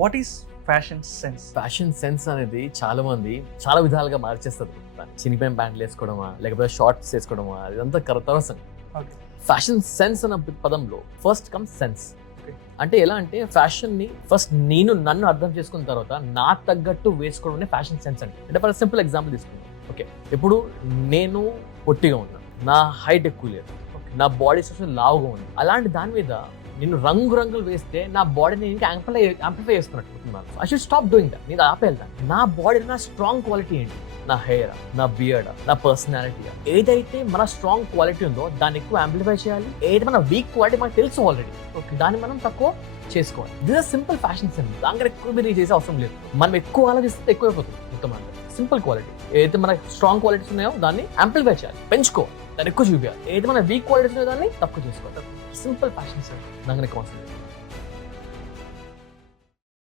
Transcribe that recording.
What is fashion sense? Fashion sense అనేది చాలా మంది చాలా విధాలుగా మార్చేస్తారు. చినిపోయిన ప్యాంట్లు వేసుకోవడమా, లేకపోతే షార్ట్స్ వేసుకోవడమా, ఇదంతా కరతరసం. ఓకే. ఫ్యాషన్ సెన్స్ అన్న పదంలో ఫస్ట్ కమ్ సెన్స్. అంటే ఎలా అంటే ఫ్యాషన్ ని ఫస్ట్ నన్ను అర్థం చేసుకున్న తర్వాత నా తగ్గట్టు వేసుకోవడం ఫ్యాషన్ సెన్స్ అంటే ఫర్ సింపుల్ ఎగ్జాంపుల్ తీసుకుందాం. ఓకే, ఇప్పుడు నేను పొట్టిగా ఉన్నాను, నా హైట్ ఎక్కువ లేదు, నా బాడీ స్ట్రక్చర్ లావుగా ఉంది. అలాంటి దాని మీద నేను రంగులు వేస్తే నా బాడీని ఇంకా యాంప్లిఫై చేసుకున్నట్టు. I should stop doing that. నేను ఆపేళ్తాను. నా బాడీలో నా స్ట్రాంగ్ క్వాలిటీ ఏంటి? నా హెయిర్, నా బియర్డ్, నా పర్సనాలిటీ. ఏదైతే మన స్ట్రాంగ్ క్వాలిటీ ఉందో దాన్ని ఎక్కువ యాంప్లిఫై చేయాలి. ఏదైతే మన వీక్ క్వాలిటీ మనకు తెలుసు ఆల్రెడీ, దాన్ని మనం తక్కువ చేసుకోవాలి. This is simple fashion sense. దానికి ఎక్కువ మీరు చేసే అవసరం లేదు. మనం ఎక్కువ ఆలోచిస్తే ఎక్కువైపోతుంది మొత్తం అంతా. సింపుల్ క్వాలిటీ ఏదైతే మన స్ట్రాంగ్ క్వాలిటీస్ ఉన్నాయో దాన్ని యాంప్లిఫై చేయాలి, పెంచుకోవాలి, దాన్ని ఎక్కువ చూపించాలి. ఏదైతే మన వీక్ క్వాలిటీస్ ఉన్నాయో దాన్ని తక్కువ చేసుకోవాలి. సింపుల్ ఫ్యాషన్ సెన్స్ దానికి కాన్సెప్ట్.